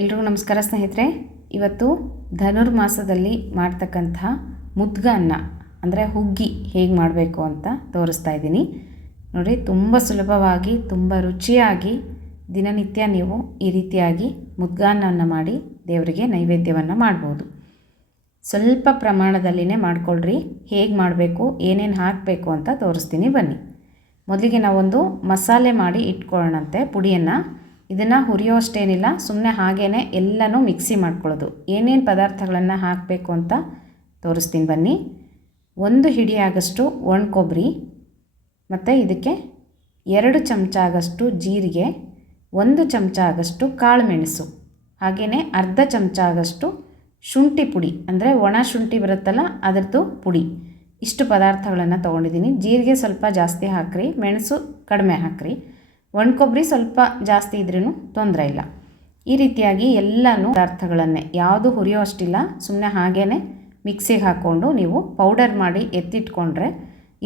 ಎಲ್ರಿಗೂ ನಮಸ್ಕಾರ ಸ್ನೇಹಿತರೆ. ಇವತ್ತು ಧನುರ್ಮಾಸದಲ್ಲಿ ಮಾಡ್ತಕ್ಕಂತಹ ಮುದ್ಗ ಅನ್ನ ಅಂದರೆ ಹುಗ್ಗಿ ಹೇಗೆ ಮಾಡಬೇಕು ಅಂತ ತೋರಿಸ್ತಾ ಇದ್ದೀನಿ ನೋಡಿ. ತುಂಬ ಸುಲಭವಾಗಿ ತುಂಬ ರುಚಿಯಾಗಿ ದಿನನಿತ್ಯ ನೀವು ಈ ರೀತಿಯಾಗಿ ಮುದ್ಗಾನ್ನವನ್ನು ಮಾಡಿ ದೇವರಿಗೆ ನೈವೇದ್ಯವನ್ನು ಮಾಡ್ಬೋದು. ಸ್ವಲ್ಪ ಪ್ರಮಾಣದಲ್ಲಿನೇ ಮಾಡ್ಕೊಳ್ರಿ. ಹೇಗೆ ಮಾಡಬೇಕು, ಏನೇನು ಹಾಕಬೇಕು ಅಂತ ತೋರಿಸ್ತೀನಿ ಬನ್ನಿ. ಮೊದಲಿಗೆ ನಾವೊಂದು ಮಸಾಲೆ ಮಾಡಿ ಇಟ್ಕೊಳ್ಳೋಣಂತೆ ಪುಡಿಯನ್ನು. ಇದನ್ನು ಹುರಿಯೋ ಅಷ್ಟೇನಿಲ್ಲ, ಸುಮ್ಮನೆ ಹಾಗೇ ಎಲ್ಲನೂ ಮಿಕ್ಸಿ ಮಾಡ್ಕೊಳ್ಳೋದು. ಏನೇನು ಪದಾರ್ಥಗಳನ್ನು ಹಾಕಬೇಕು ಅಂತ ತೋರಿಸ್ತೀನಿ ಬನ್ನಿ. 1 ಹಿಡಿ ಆಗಷ್ಟು ಒಣ ಕೊಬ್ಬರಿ, ಮತ್ತು ಇದಕ್ಕೆ 2 ಚಮಚ ಆಗಷ್ಟು ಜೀರಿಗೆ, 1 ಚಮಚ ಆಗಷ್ಟು ಕಾಳು ಮೆಣಸು, ಹಾಗೆಯೇ ಅರ್ಧ ಚಮಚ ಆಗಷ್ಟು ಶುಂಠಿ ಪುಡಿ ಅಂದರೆ ಒಣ ಶುಂಠಿ ಬರುತ್ತಲ್ಲ ಅದರದ್ದು ಪುಡಿ. ಇಷ್ಟು ಪದಾರ್ಥಗಳನ್ನು ತೊಗೊಂಡಿದ್ದೀನಿ. ಜೀರಿಗೆ ಸ್ವಲ್ಪ ಜಾಸ್ತಿ ಹಾಕ್ರಿ, ಮೆಣಸು ಕಡಿಮೆ ಹಾಕ್ರಿ, ಒಣ ಕೊಬ್ಬರಿ ಸ್ವಲ್ಪ ಜಾಸ್ತಿ ಇದ್ರೂ ತೊಂದರೆ ಇಲ್ಲ. ಈ ರೀತಿಯಾಗಿ ಎಲ್ಲನೂ ಪದಾರ್ಥಗಳನ್ನೇ ಯಾವುದು ಹುರಿಯೋ ಅಷ್ಟಿಲ್ಲ, ಸುಮ್ಮನೆ ಹಾಗೇ ಮಿಕ್ಸಿಗೆ ಹಾಕ್ಕೊಂಡು ನೀವು ಪೌಡರ್ ಮಾಡಿ ಎತ್ತಿಟ್ಕೊಂಡ್ರೆ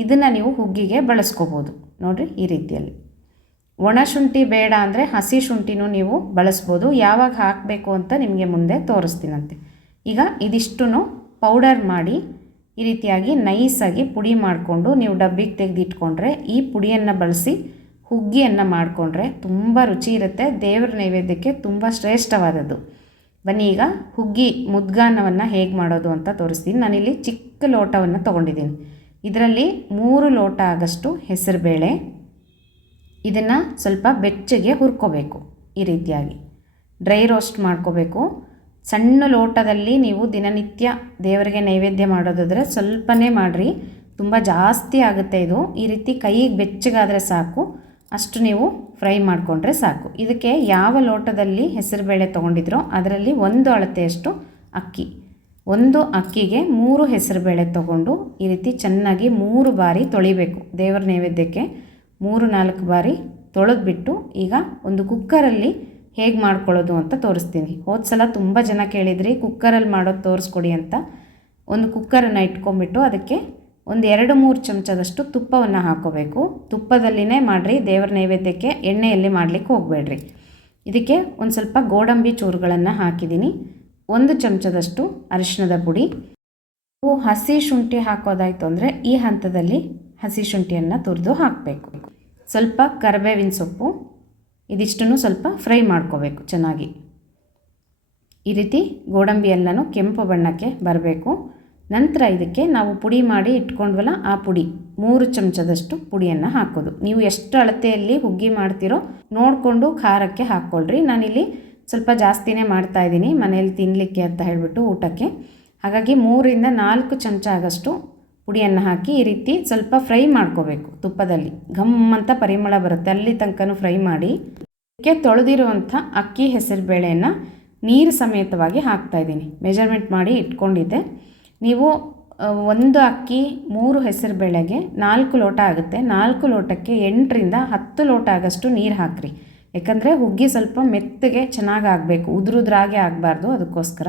ಇದನ್ನು ನೀವು ಹುಗ್ಗಿಗೆ ಬಳಸ್ಕೋಬೋದು. ನೋಡಿರಿ ಈ ರೀತಿಯಲ್ಲಿ. ಒಣ ಶುಂಠಿ ಬೇಡ ಅಂದರೆ ಹಸಿ ಶುಂಠಿನೂ ನೀವು ಬಳಸ್ಬೋದು. ಯಾವಾಗ ಹಾಕಬೇಕು ಅಂತ ನಿಮಗೆ ಮುಂದೆ ತೋರಿಸ್ತೀನಂತೆ. ಈಗ ಇದಿಷ್ಟು ಪೌಡರ್ ಮಾಡಿ ಈ ರೀತಿಯಾಗಿ ನೈಸಾಗಿ ಪುಡಿ ಮಾಡಿಕೊಂಡು ನೀವು ಡಬ್ಬಿಗೆ ತೆಗೆದಿಟ್ಕೊಂಡ್ರೆ ಈ ಪುಡಿಯನ್ನು ಬಳಸಿ ಹುಗ್ಗಿಯನ್ನು ಮಾಡಿಕೊಂಡ್ರೆ ತುಂಬ ರುಚಿ ಇರುತ್ತೆ. ದೇವರ ನೈವೇದ್ಯಕ್ಕೆ ತುಂಬ ಶ್ರೇಷ್ಠವಾದದ್ದು. ಬನ್ನಿ ಈಗ ಹುಗ್ಗಿ ಮುದ್ಗಾನ್ನವನ್ನು ಹೇಗೆ ಮಾಡೋದು ಅಂತ ತೋರಿಸ್ತೀನಿ. ನಾನಿಲ್ಲಿ ಚಿಕ್ಕ ಲೋಟವನ್ನು ತೊಗೊಂಡಿದ್ದೀನಿ. ಇದರಲ್ಲಿ 3 ಲೋಟ ಆಗಷ್ಟು ಹೆಸರುಬೇಳೆ. ಇದನ್ನು ಸ್ವಲ್ಪ ಬೆಚ್ಚಗೆ ಹುರ್ಕೋಬೇಕು. ಈ ರೀತಿಯಾಗಿ ಡ್ರೈ ರೋಸ್ಟ್ ಮಾಡ್ಕೋಬೇಕು. ಸಣ್ಣ ಲೋಟದಲ್ಲಿ ನೀವು ದಿನನಿತ್ಯ ದೇವರಿಗೆ ನೈವೇದ್ಯ ಮಾಡೋದಾದರೆ ಸ್ವಲ್ಪನೇ ಮಾಡಿರಿ, ತುಂಬ ಜಾಸ್ತಿ ಆಗುತ್ತೆ ಇದು. ಈ ರೀತಿ ಕೈಗೆ ಬೆಚ್ಚಗಾದರೆ ಸಾಕು, ಅಷ್ಟು ನೀವು ಫ್ರೈ ಮಾಡಿಕೊಂಡ್ರೆ ಸಾಕು. ಇದಕ್ಕೆ ಯಾವ ಲೋಟದಲ್ಲಿ ಹೆಸರುಬೇಳೆ ತೊಗೊಂಡಿದ್ರೋ ಅದರಲ್ಲಿ 1 ಅಳತೆಯಷ್ಟು ಅಕ್ಕಿ, 1 ಅಕ್ಕಿಗೆ 3 ಹೆಸರುಬೇಳೆ ತೊಗೊಂಡು ಈ ರೀತಿ ಚೆನ್ನಾಗಿ 3 ಬಾರಿ ತೊಳಿಬೇಕು. ದೇವರ ನೈವೇದ್ಯಕ್ಕೆ 3-4 ಬಾರಿ ತೊಳೆದ್ಬಿಟ್ಟು ಈಗ ಒಂದು ಕುಕ್ಕರಲ್ಲಿ ಹೇಗೆ ಮಾಡ್ಕೊಳ್ಳೋದು ಅಂತ ತೋರಿಸ್ತೀನಿ. ಹೋದ ಸಲ ತುಂಬ ಜನ ಕೇಳಿದ್ರಿ ಕುಕ್ಕರಲ್ಲಿ ಮಾಡೋದು ತೋರಿಸ್ಕೊಡಿ ಅಂತ. ಒಂದು ಕುಕ್ಕರನ್ನು ಇಟ್ಕೊಂಡ್ಬಿಟ್ಟು ಅದಕ್ಕೆ ಒಂದು 2-3 ಚಮಚದಷ್ಟು ತುಪ್ಪವನ್ನು ಹಾಕ್ಕೋಬೇಕು. ತುಪ್ಪದಲ್ಲಿನೇ ಮಾಡಿರಿ ದೇವರ ನೈವೇದ್ಯಕ್ಕೆ, ಎಣ್ಣೆಯಲ್ಲಿ ಮಾಡಲಿಕ್ಕೆ ಹೋಗಬೇಡ್ರಿ. ಇದಕ್ಕೆ ಒಂದು ಸ್ವಲ್ಪ ಗೋಡಂಬಿ ಚೂರುಗಳನ್ನು ಹಾಕಿದ್ದೀನಿ, 1 ಚಮಚದಷ್ಟು ಅರಿಶಿಣದ ಪುಡಿ. ನೀವು ಹಸಿ ಶುಂಠಿ ಹಾಕೋದಾಯಿತು ಅಂದರೆ ಈ ಹಂತದಲ್ಲಿ ಹಸಿ ಶುಂಠಿಯನ್ನು ತುರಿದು ಹಾಕಬೇಕು. ಸ್ವಲ್ಪ ಕರಿಬೇವಿನ ಸೊಪ್ಪು, ಇದಿಷ್ಟನ್ನು ಸ್ವಲ್ಪ ಫ್ರೈ ಮಾಡ್ಕೋಬೇಕು ಚೆನ್ನಾಗಿ. ಈ ರೀತಿ ಗೋಡಂಬಿ ಎಲ್ಲನೂ ಕೆಂಪು ಬಣ್ಣಕ್ಕೆ ಬರಬೇಕು. ನಂತರ ಇದಕ್ಕೆ ನಾವು ಪುಡಿ ಮಾಡಿ ಇಟ್ಕೊಂಡ್ವಲ್ಲ ಆ ಪುಡಿ 3 ಚಮಚದಷ್ಟು ಪುಡಿಯನ್ನು ಹಾಕೋದು. ನೀವು ಎಷ್ಟು ಅಳತೆಯಲ್ಲಿ ಹುಗ್ಗಿ ಮಾಡ್ತೀರೋ ನೋಡಿಕೊಂಡು ಖಾರಕ್ಕೆ ಹಾಕ್ಕೊಳ್ರಿ. ನಾನಿಲ್ಲಿ ಸ್ವಲ್ಪ ಜಾಸ್ತಿನೇ ಮಾಡ್ತಾಯಿದ್ದೀನಿ ಮನೇಲಿ ತಿನ್ನಲಿಕ್ಕೆ ಅಂತ ಹೇಳಿಬಿಟ್ಟು ಊಟಕ್ಕೆ. ಹಾಗಾಗಿ 3-4 ಚಮಚ ಆಗಷ್ಟು ಪುಡಿಯನ್ನು ಹಾಕಿ ಈ ರೀತಿ ಸ್ವಲ್ಪ ಫ್ರೈ ಮಾಡ್ಕೋಬೇಕು ತುಪ್ಪದಲ್ಲಿ. ಘಮ್ ಅಂತ ಪರಿಮಳ ಬರುತ್ತೆ, ಅಲ್ಲಿ ತನಕನೂ ಫ್ರೈ ಮಾಡಿ. ಇದಕ್ಕೆ ತೊಳೆದಿರುವಂಥ ಅಕ್ಕಿ ಹೆಸರುಬೇಳೆಯನ್ನು ನೀರು ಸಮೇತವಾಗಿ ಹಾಕ್ತಾಯಿದ್ದೀನಿ. ಮೆಜರ್ಮೆಂಟ್ ಮಾಡಿ ಇಟ್ಕೊಂಡಿದ್ದೆ. ನೀವು 1 ಅಕ್ಕಿ 3 ಹೆಸರುಬೇಳೆಗೆ 4 ಲೋಟ ಆಗುತ್ತೆ. 4 ಲೋಟಕ್ಕೆ 8-10 ಲೋಟ ಆಗಷ್ಟು ನೀರು ಹಾಕಿರಿ. ಯಾಕಂದರೆ ಹುಗ್ಗಿ ಸ್ವಲ್ಪ ಮೆತ್ತಗೆ ಚೆನ್ನಾಗಿ ಆಗಬೇಕು, ಉದುರುದ್ರಾಗೆ ಆಗಬಾರ್ದು, ಅದಕ್ಕೋಸ್ಕರ.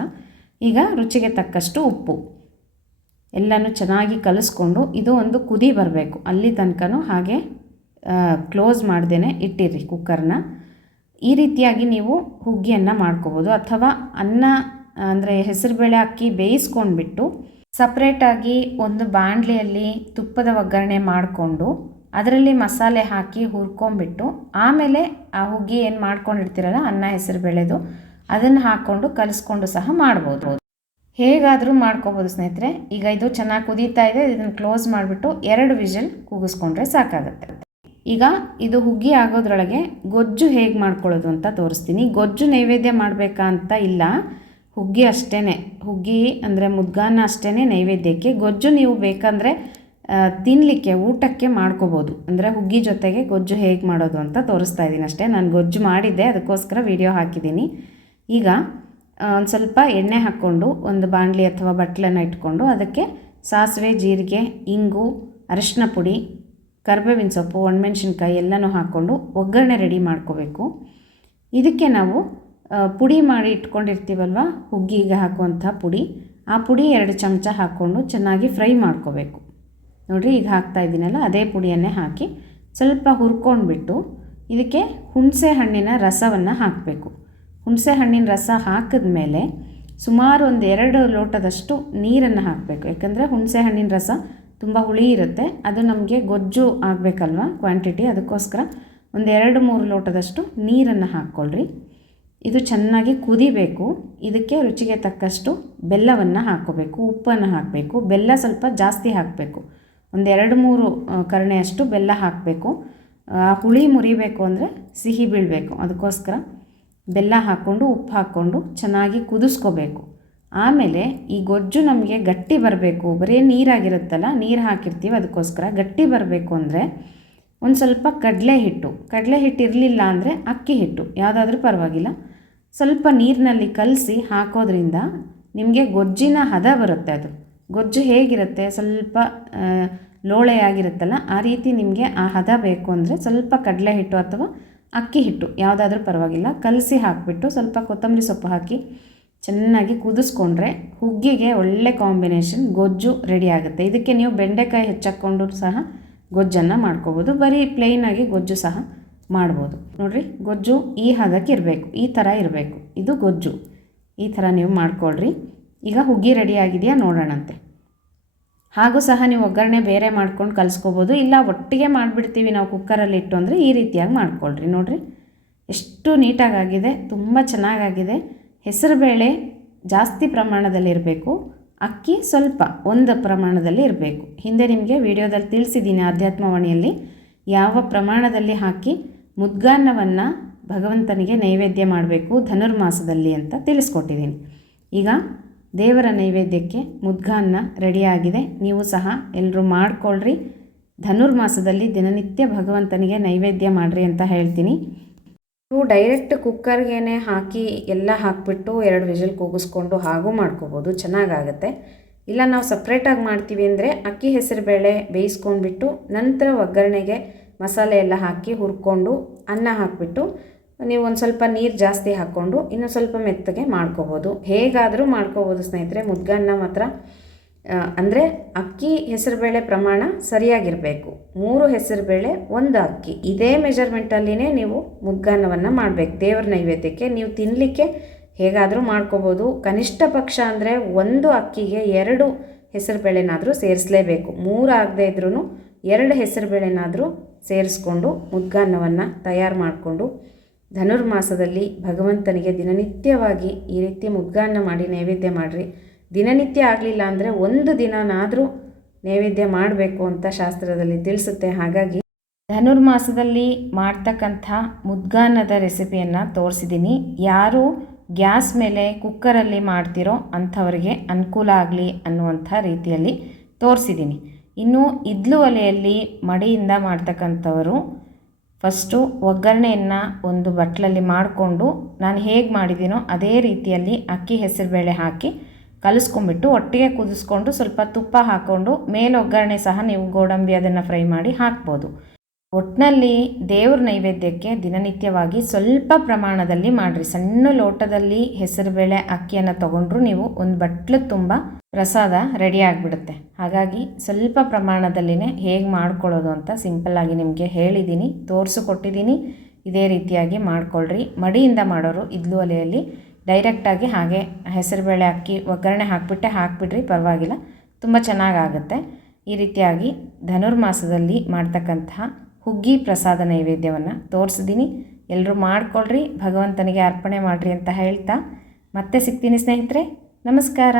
ಈಗ ರುಚಿಗೆ ತಕ್ಕಷ್ಟು ಉಪ್ಪು ಎಲ್ಲನೂ ಚೆನ್ನಾಗಿ ಕಲಿಸ್ಕೊಂಡು ಇದು ಒಂದು ಕುದಿ ಬರಬೇಕು, ಅಲ್ಲಿ ತನಕನೂ ಹಾಗೆ ಕ್ಲೋಸ್ ಮಾಡ್ದೇ ಇಟ್ಟಿರಿ ಕುಕ್ಕರ್ನ. ಈ ರೀತಿಯಾಗಿ ನೀವು ಹುಗ್ಗಿಯನ್ನು ಮಾಡ್ಕೋಬೋದು. ಅಥವಾ ಅನ್ನ ಅಂದರೆ ಹೆಸರುಬೇಳೆ ಅಕ್ಕಿ ಬೇಯಿಸ್ಕೊಂಡ್ಬಿಟ್ಟು ಸಪ್ರೇಟಾಗಿ ಒಂದು ಬಾಣಲೆಯಲ್ಲಿ ತುಪ್ಪದ ಒಗ್ಗರಣೆ ಮಾಡಿಕೊಂಡು ಅದರಲ್ಲಿ ಮಸಾಲೆ ಹಾಕಿ ಹುರ್ಕೊಂಬಿಟ್ಟು ಆಮೇಲೆ ಆ ಹುಗ್ಗಿ ಏನು ಮಾಡ್ಕೊಂಡಿರ್ತೀರಲ್ಲ ಅನ್ನ ಹೆಸರುಬೇಳೆದು ಅದನ್ನು ಹಾಕ್ಕೊಂಡು ಕಲಿಸ್ಕೊಂಡು ಸಹ ಮಾಡ್ಬೋದು. ಹೇಗಾದರೂ ಮಾಡ್ಕೋಬೋದು ಸ್ನೇಹಿತರೆ. ಈಗ ಇದು ಚೆನ್ನಾಗಿ ಕುದೀತಾ ಇದೆ, ಇದನ್ನು ಕ್ಲೋಸ್ ಮಾಡಿಬಿಟ್ಟು 2 ವಿಷಲ್ ಕೂಗಿಸ್ಕೊಂಡ್ರೆ ಸಾಕಾಗುತ್ತೆ. ಈಗ ಇದು ಹುಗ್ಗಿ ಆಗೋದ್ರೊಳಗೆ ಗೊಜ್ಜು ಹೇಗೆ ಮಾಡ್ಕೊಳ್ಳೋದು ಅಂತ ತೋರಿಸ್ತೀನಿ. ಗೊಜ್ಜು ನೈವೇದ್ಯ ಮಾಡಬೇಕಾ ಅಂತ ಇಲ್ಲ, ಹುಗ್ಗಿ ಅಷ್ಟೇ. ಹುಗ್ಗಿ ಅಂದರೆ ಮುದ್ಗಾನ್ನ ಅಷ್ಟೇ ನೈವೇದ್ಯಕ್ಕೆ. ಗೊಜ್ಜು ನೀವು ಬೇಕಂದರೆ ತಿನ್ನಲಿಕ್ಕೆ ಊಟಕ್ಕೆ ಮಾಡ್ಕೋಬೋದು. ಅಂದರೆ ಹುಗ್ಗಿ ಜೊತೆಗೆ ಗೊಜ್ಜು ಹೇಗೆ ಮಾಡೋದು ಅಂತ ತೋರಿಸ್ತಾ ಇದ್ದೀನಿ ಅಷ್ಟೇ. ನಾನು ಗೊಜ್ಜು ಮಾಡಿದ್ದೆ, ಅದಕ್ಕೋಸ್ಕರ ವಿಡಿಯೋ ಹಾಕಿದ್ದೀನಿ. ಈಗ ಒಂದು ಸ್ವಲ್ಪ ಎಣ್ಣೆ ಹಾಕ್ಕೊಂಡು ಒಂದು ಬಾಣಲಿ ಅಥವಾ ಬಟ್ಲನ್ನು ಇಟ್ಕೊಂಡು ಅದಕ್ಕೆ ಸಾಸಿವೆ, ಜೀರಿಗೆ, ಇಂಗು, ಅರಿಶಿನ ಪುಡಿ, ಕರಿಬೇವಿನ ಸೊಪ್ಪು, ಒಣಮೆಣ್ಸಿನ್ಕಾಯಿ ಎಲ್ಲನೂ ಹಾಕ್ಕೊಂಡು ಒಗ್ಗರಣೆ ರೆಡಿ ಮಾಡ್ಕೋಬೇಕು. ಇದಕ್ಕೆ ನಾವು ಪುಡಿ ಮಾಡಿ ಇಟ್ಕೊಂಡಿರ್ತೀವಲ್ವ ಹುಗ್ಗಿಗೆ ಹಾಕುವಂಥ ಪುಡಿ, ಆ ಪುಡಿ 2 ಚಮಚ ಹಾಕ್ಕೊಂಡು ಚೆನ್ನಾಗಿ ಫ್ರೈ ಮಾಡ್ಕೋಬೇಕು. ನೋಡಿರಿ ಈಗ ಹಾಕ್ತಾ ಇದ್ದೀನಲ್ಲ ಅದೇ ಪುಡಿಯನ್ನೇ ಹಾಕಿ ಸ್ವಲ್ಪ ಹುರ್ಕೊಂಡ್ಬಿಟ್ಟು ಇದಕ್ಕೆ ಹುಣಸೆ ಹಣ್ಣಿನ ರಸವನ್ನು ಹಾಕಬೇಕು. ಹುಣಸೆ ಹಣ್ಣಿನ ರಸ ಹಾಕಿದ ಮೇಲೆ ಸುಮಾರು ಒಂದು 2 ಲೋಟದಷ್ಟು ನೀರನ್ನು ಹಾಕಬೇಕು. ಯಾಕಂದರೆ ಹುಣಸೆ ಹಣ್ಣಿನ ರಸ ತುಂಬ ಹುಳಿ ಇರುತ್ತೆ, ಅದು ನಮಗೆ ಗೊಜ್ಜು ಆಗಬೇಕಲ್ವ ಕ್ವಾಂಟಿಟಿ, ಅದಕ್ಕೋಸ್ಕರ ಒಂದು 2-3 ಲೋಟದಷ್ಟು ನೀರನ್ನು ಹಾಕ್ಕೊಳ್ರಿ. ಇದು ಚೆನ್ನಾಗಿ ಕುದಿಬೇಕು. ಇದಕ್ಕೆ ರುಚಿಗೆ ತಕ್ಕಷ್ಟು ಬೆಲ್ಲವನ್ನು ಹಾಕ್ಕೋಬೇಕು, ಉಪ್ಪನ್ನು ಹಾಕಬೇಕು. ಬೆಲ್ಲ ಸ್ವಲ್ಪ ಜಾಸ್ತಿ ಹಾಕಬೇಕು, ಒಂದು 2-3 ಕರಣೆಯಷ್ಟು ಬೆಲ್ಲ ಹಾಕಬೇಕು. ಹುಳಿ ಮುರಿಬೇಕು ಅಂದರೆ ಸಿಹಿ ಬೀಳಬೇಕು, ಅದಕ್ಕೋಸ್ಕರ ಬೆಲ್ಲ ಹಾಕ್ಕೊಂಡು ಉಪ್ಪು ಹಾಕ್ಕೊಂಡು ಚೆನ್ನಾಗಿ ಕುದಿಸ್ಕೋಬೇಕು. ಆಮೇಲೆ ಈ ಗೊಜ್ಜು ನಮಗೆ ಗಟ್ಟಿ ಬರಬೇಕು, ಬರೀ ನೀರಾಗಿರುತ್ತಲ್ಲ, ನೀರು ಹಾಕಿರ್ತೀವಿ, ಅದಕ್ಕೋಸ್ಕರ ಗಟ್ಟಿ ಬರಬೇಕು ಅಂದರೆ ಒಂದು ಸ್ವಲ್ಪ ಕಡಲೆ ಹಿಟ್ಟು ಇರಲಿಲ್ಲ ಅಂದರೆ ಅಕ್ಕಿ ಹಿಟ್ಟು ಯಾವುದಾದ್ರೂ ಪರವಾಗಿಲ್ಲ, ಸ್ವಲ್ಪ ನೀರಿನಲ್ಲಿ ಕಲಸಿ ಹಾಕೋದ್ರಿಂದ ನಿಮಗೆ ಗೊಜ್ಜಿನ ಹದ ಬರುತ್ತೆ. ಅದು ಗೊಜ್ಜು ಹೇಗಿರುತ್ತೆ, ಸ್ವಲ್ಪ ಲೋಳೆಯಾಗಿರುತ್ತಲ್ಲ, ಆ ರೀತಿ ನಿಮಗೆ ಆ ಹದ ಬೇಕು ಅಂದರೆ ಸ್ವಲ್ಪ ಕಡಲೆ ಹಿಟ್ಟು ಅಥವಾ ಅಕ್ಕಿ ಹಿಟ್ಟು ಯಾವುದಾದ್ರೂ ಪರವಾಗಿಲ್ಲ ಕಲಸಿ ಹಾಕಿಬಿಟ್ಟು ಸ್ವಲ್ಪ ಕೊತ್ತಂಬರಿ ಸೊಪ್ಪು ಹಾಕಿ ಚೆನ್ನಾಗಿ ಕುದಿಸ್ಕೊಂಡ್ರೆ ಹುಗ್ಗಿಗೆ ಒಳ್ಳೆ ಕಾಂಬಿನೇಷನ್ ಗೊಜ್ಜು ರೆಡಿ ಆಗುತ್ತೆ. ಇದಕ್ಕೆ ನೀವು ಬೆಂಡೆಕಾಯಿ ಹೆಚ್ಚಾಕ್ಕೊಂಡು ಸಹ ಗೊಜ್ಜನ್ನು ಮಾಡ್ಕೋಬೋದು, ಬರೀ ಪ್ಲೇನಾಗಿ ಗೊಜ್ಜು ಸಹ ಮಾಡ್ಬೋದು. ನೋಡಿರಿ, ಗೊಜ್ಜು ಈ ಹದಕ್ಕೆ ಇರಬೇಕು, ಈ ಥರ ಇರಬೇಕು, ಇದು ಗೊಜ್ಜು. ಈ ಥರ ನೀವು ಮಾಡ್ಕೊಳ್ರಿ. ಈಗ ಹುಗ್ಗಿ ರೆಡಿ ಆಗಿದೆಯಾ ನೋಡೋಣಂತೆ. ಹಾಗೂ ಸಹ ನೀವು ಒಗ್ಗರಣೆ ಬೇರೆ ಮಾಡ್ಕೊಂಡು ಕಲಿಸ್ಕೋಬೋದು, ಇಲ್ಲ ಒಟ್ಟಿಗೆ ಮಾಡಿಬಿಡ್ತೀವಿ ನಾವು ಕುಕ್ಕರಲ್ಲಿ ಇಟ್ಟು ಅಂದರೆ ಈ ರೀತಿಯಾಗಿ ಮಾಡ್ಕೊಳ್ರಿ. ನೋಡಿರಿ ಎಷ್ಟು ನೀಟಾಗಾಗಿದೆ, ತುಂಬ ಚೆನ್ನಾಗಾಗಿದೆ. ಹೆಸರುಬೇಳೆ ಜಾಸ್ತಿ ಪ್ರಮಾಣದಲ್ಲಿ ಇರಬೇಕು, ಅಕ್ಕಿ ಸ್ವಲ್ಪ ಒಂದು ಪ್ರಮಾಣದಲ್ಲಿ ಇರಬೇಕು. ಹಿಂದೆ ನಿಮಗೆ ವಿಡಿಯೋದಲ್ಲಿ ತಿಳಿಸಿದ್ದೀನಿ ಆಧ್ಯಾತ್ಮವಾಣಿಯಲ್ಲಿ ಯಾವ ಪ್ರಮಾಣದಲ್ಲಿ ಹಾಕಿ ಮುದ್ಗಾನ್ನವನ್ನು ಭಗವಂತನಿಗೆ ನೈವೇದ್ಯ ಮಾಡಬೇಕು ಧನುರ್ಮಾಸದಲ್ಲಿ ಅಂತ ತಿಳಿಸ್ಕೊಟ್ಟಿದ್ದೀನಿ. ಈಗ ದೇವರ ನೈವೇದ್ಯಕ್ಕೆ ಮುದ್ಗಾನ್ನ ರೆಡಿಯಾಗಿದೆ. ನೀವು ಸಹ ಎಲ್ಲರೂ ಮಾಡ್ಕೊಳ್ರಿ. ಧನುರ್ಮಾಸದಲ್ಲಿ ದಿನನಿತ್ಯ ಭಗವಂತನಿಗೆ ನೈವೇದ್ಯ ಮಾಡಿರಿ ಅಂತ ಹೇಳ್ತೀನಿ. ನೀವು ಡೈರೆಕ್ಟ್ ಕುಕ್ಕರ್ಗೆ ಹಾಕಿ ಎಲ್ಲ ಹಾಕಿಬಿಟ್ಟು 2 ವಿಷಲ್ ಕೂಗಿಸ್ಕೊಂಡು ಹಾಗೂ ಮಾಡ್ಕೋಬೋದು, ಚೆನ್ನಾಗಾಗುತ್ತೆ. ಇಲ್ಲ ನಾವು ಸಪ್ರೇಟಾಗಿ ಮಾಡ್ತೀವಿ ಅಂದರೆ ಅಕ್ಕಿ ಹೆಸರುಬೇಳೆ ಬೇಯಿಸ್ಕೊಂಡ್ಬಿಟ್ಟು ನಂತರ ಒಗ್ಗರಣೆಗೆ ಮಸಾಲೆ ಎಲ್ಲ ಹಾಕಿ ಹುರ್ಕೊಂಡು ಅನ್ನ ಹಾಕಿಬಿಟ್ಟು ನೀವು ಒಂದು ಸ್ವಲ್ಪ ನೀರು ಜಾಸ್ತಿ ಹಾಕ್ಕೊಂಡು ಇನ್ನೂ ಸ್ವಲ್ಪ ಮೆತ್ತಗೆ ಮಾಡ್ಕೋಬೋದು. ಹೇಗಾದರೂ ಮಾಡ್ಕೋಬೋದು ಸ್ನೇಹಿತರೆ. ಮುದ್ಗನ್ನ ಮಾತ್ರ ಅಂದರೆ ಅಕ್ಕಿ ಹೆಸರುಬೇಳೆ ಪ್ರಮಾಣ ಸರಿಯಾಗಿರಬೇಕು. 3 ಹೆಸರುಬೇಳೆ 1 ಅಕ್ಕಿ, ಇದೇ ಮೆಜರ್ಮೆಂಟಲ್ಲಿನೇ ನೀವು ಮುದ್ಗನ್ನವನ್ನು ಮಾಡಬೇಕು ದೇವ್ರ ನೈವೇದ್ಯಕ್ಕೆ. ನೀವು ತಿನ್ನಲಿಕ್ಕೆ ಹೇಗಾದರೂ ಮಾಡ್ಕೋಬೋದು. ಕನಿಷ್ಠ ಪಕ್ಷ ಅಂದರೆ 1 ಅಕ್ಕಿಗೆ 2 ಹೆಸರುಬೇಳೆನಾದರೂ ಸೇರಿಸಲೇಬೇಕು. 3 ಆಗದೇ ಇದ್ರೂ 2 ಹೆಸರುಬೇಳೆನಾದರೂ ಸೇರಿಸ್ಕೊಂಡು ಮುದ್ಗನ್ನವನ್ನು ತಯಾರು ಮಾಡಿಕೊಂಡು ಧನುರ್ಮಾಸದಲ್ಲಿ ಭಗವಂತನಿಗೆ ದಿನನಿತ್ಯವಾಗಿ ಈ ರೀತಿ ಮುದ್ಗನ್ನ ಮಾಡಿ ನೈವೇದ್ಯ ಮಾಡಿರಿ. ದಿನನಿತ್ಯ ಆಗಲಿಲ್ಲ ಅಂದರೆ 1 ದಿನನಾದರೂ ನೈವೇದ್ಯ ಮಾಡಬೇಕು ಅಂತ ಶಾಸ್ತ್ರದಲ್ಲಿ ತಿಳಿಸುತ್ತೆ. ಹಾಗಾಗಿ ಧನುರ್ಮಾಸದಲ್ಲಿ ಮಾಡ್ತಕ್ಕಂಥ ಮುದ್ಗಾನ್ನದ ರೆಸಿಪಿಯನ್ನು ತೋರಿಸಿದ್ದೀನಿ. ಯಾರು ಗ್ಯಾಸ್ ಮೇಲೆ ಕುಕ್ಕರಲ್ಲಿ ಮಾಡ್ತಿರೋ ಅಂಥವರಿಗೆ ಅನುಕೂಲ ಆಗಲಿ ಅನ್ನುವಂಥ ರೀತಿಯಲ್ಲಿ ತೋರಿಸಿದ್ದೀನಿ. ಇನ್ನು ಇದ್ಲು ಒಲೆಯಲ್ಲಿ ಮಡಿಯಿಂದ ಮಾಡ್ತಕ್ಕಂಥವರು ಫಸ್ಟು ಒಗ್ಗರಣೆಯನ್ನು ಒಂದು ಬಟ್ಲಲ್ಲಿ ಮಾಡಿಕೊಂಡು ನಾನು ಹೇಗೆ ಮಾಡಿದ್ದೀನೋ ಅದೇ ರೀತಿಯಲ್ಲಿ ಅಕ್ಕಿ ಹೆಸರುಬೇಳೆ ಹಾಕಿ ಕಲಿಸ್ಕೊಂಡ್ಬಿಟ್ಟು ಒಟ್ಟಿಗೆ ಕುದಿಸ್ಕೊಂಡು ಸ್ವಲ್ಪ ತುಪ್ಪ ಹಾಕ್ಕೊಂಡು ಮೇಲೆ ಒಗ್ಗರಣೆ ಸಹ ನೀವು ಗೋಡಂಬಿ ಅದನ್ನು ಫ್ರೈ ಮಾಡಿ ಹಾಕ್ಬೋದು. ಒಟ್ಟಿನಲ್ಲಿ ದೇವ್ರ ನೈವೇದ್ಯಕ್ಕೆ ದಿನನಿತ್ಯವಾಗಿ ಸ್ವಲ್ಪ ಪ್ರಮಾಣದಲ್ಲಿ ಮಾಡಿರಿ. ಸಣ್ಣ ಲೋಟದಲ್ಲಿ ಹೆಸರುಬೇಳೆ ಅಕ್ಕಿಯನ್ನು ತೊಗೊಂಡ್ರು ನೀವು ಒಂದು ಬಟ್ಲು ತುಂಬ ಪ್ರಸಾದ ರೆಡಿ ಆಗಿಬಿಡುತ್ತೆ. ಹಾಗಾಗಿ ಸ್ವಲ್ಪ ಪ್ರಮಾಣದಲ್ಲಿನೇ ಹೇಗೆ ಮಾಡ್ಕೊಳ್ಳೋದು ಅಂತ ಸಿಂಪಲ್ಲಾಗಿ ನಿಮಗೆ ಹೇಳಿದ್ದೀನಿ, ತೋರಿಸಿಕೊಟ್ಟಿದ್ದೀನಿ. ಇದೇ ರೀತಿಯಾಗಿ ಮಾಡ್ಕೊಳ್ರಿ. ಮಡಿಯಿಂದ ಮಾಡೋರು ಇದ್ಲು ಒಲೆಯಲ್ಲಿ ಡೈರೆಕ್ಟಾಗಿ ಹಾಗೆ ಹೆಸರುಬೇಳೆ ಅಕ್ಕಿ ಒಗ್ಗರಣೆ ಹಾಕಿಬಿಡ್ರಿ, ಪರವಾಗಿಲ್ಲ, ತುಂಬ ಚೆನ್ನಾಗಾಗುತ್ತೆ. ಈ ರೀತಿಯಾಗಿ ಧನುರ್ಮಾಸದಲ್ಲಿ ಮಾಡ್ತಕ್ಕಂತಹ ಹುಗ್ಗಿ ಪ್ರಸಾದ ನೈವೇದ್ಯವನ್ನು ತೋರಿಸಿದ್ದೀನಿ. ಎಲ್ಲರೂ ಮಾಡ್ಕೊಳ್ರಿ, ಭಗವಂತನಿಗೆ ಅರ್ಪಣೆ ಮಾಡಿರಿ ಅಂತ ಹೇಳ್ತಾ ಮತ್ತೆ ಸಿಗ್ತೀನಿ ಸ್ನೇಹಿತರೆ. ನಮಸ್ಕಾರ.